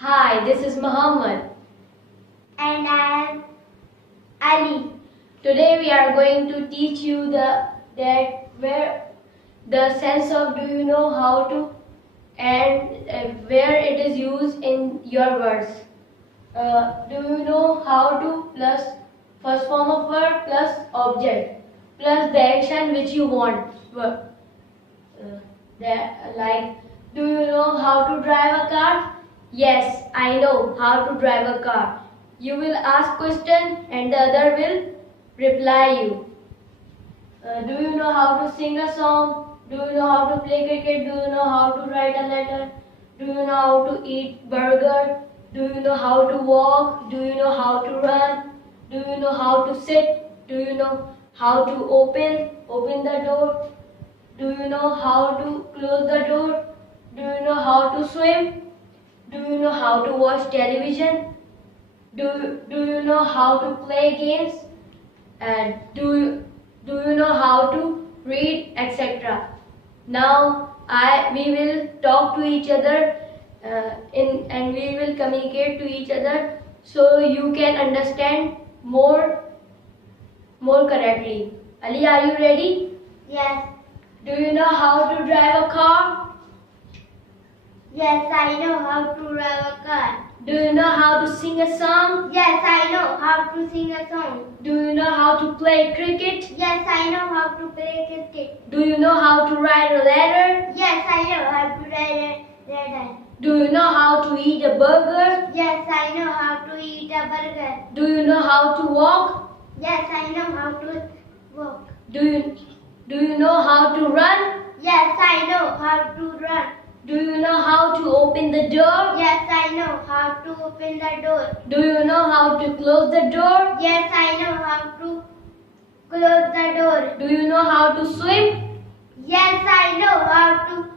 Hi, this is Muhammad. And I am Ali. Today we are going to teach you the sense of do you know how to and where it is used in your words. Do you know how to plus first form of verb plus object plus the action which you want. Like, do you know how to drive a car? Yes, I know how to drive a car. You will ask question and the other will reply you. Do you know how to sing a song? Do you know how to play cricket? Do you know how to write a letter? Do you know how to eat burger? Do you know how to walk? Do you know how to run? Do you know how to sit? Do you know how to open the door? Do you know how to close the door? Do you know how to swim? Do you know how to watch television? Do you know how to play games? And do you know how to read, etc. Now we will talk to each other and we will communicate to each other so you can understand more correctly. Ali, are you ready? Yes. Do you know how to drive a car? Yes, I know how to drive a car. Do you know how to sing a song? Yes, I know how to sing a song. Do you know how to play cricket? Yes, I know how to play cricket. Do you know how to write a letter? Yes, I know how to write a letter. Do you know how to eat a burger? Yes, I know how to eat a burger. Do you know how to walk? Yes, I know how to walk. Do you know how to run? Yes, I know how to run. Do you know how to open the door? Yes, I know how to open the door. Do you know how to close the door? Yes, I know how to close the door. Do you know how to swim? Yes, I know how to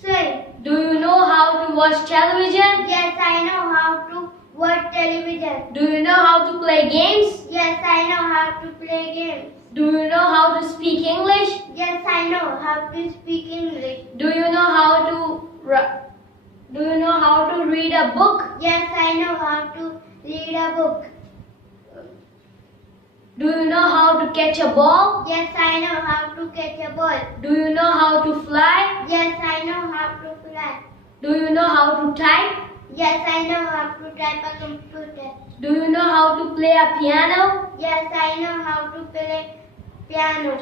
swim. Do you know how to watch television? Yes, I know how to watch television. Do you know how to play games? Yes, I know how to play games. Do you know how to speak English? Yes, I know how to speak English. Do you know how to read a book? Yes, I know how to read a book. Do you know how to catch a ball? Yes, I know how to catch a ball. Do you know how to fly? Yes, I know how to fly. Do you know how to type? Yes, I know how to type a computer. Do you know how to play a piano? Yes, I know how to play piano.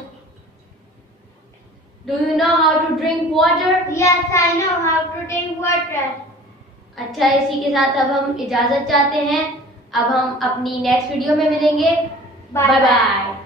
Do you know how to drink water? Yes, I know how to drink water. अच्छा, इसी के साथ अब हम इजाज़त चाहते हैं। अब हम अपनी नेक्स्ट वीडियो में मिलेंगे। Bye bye.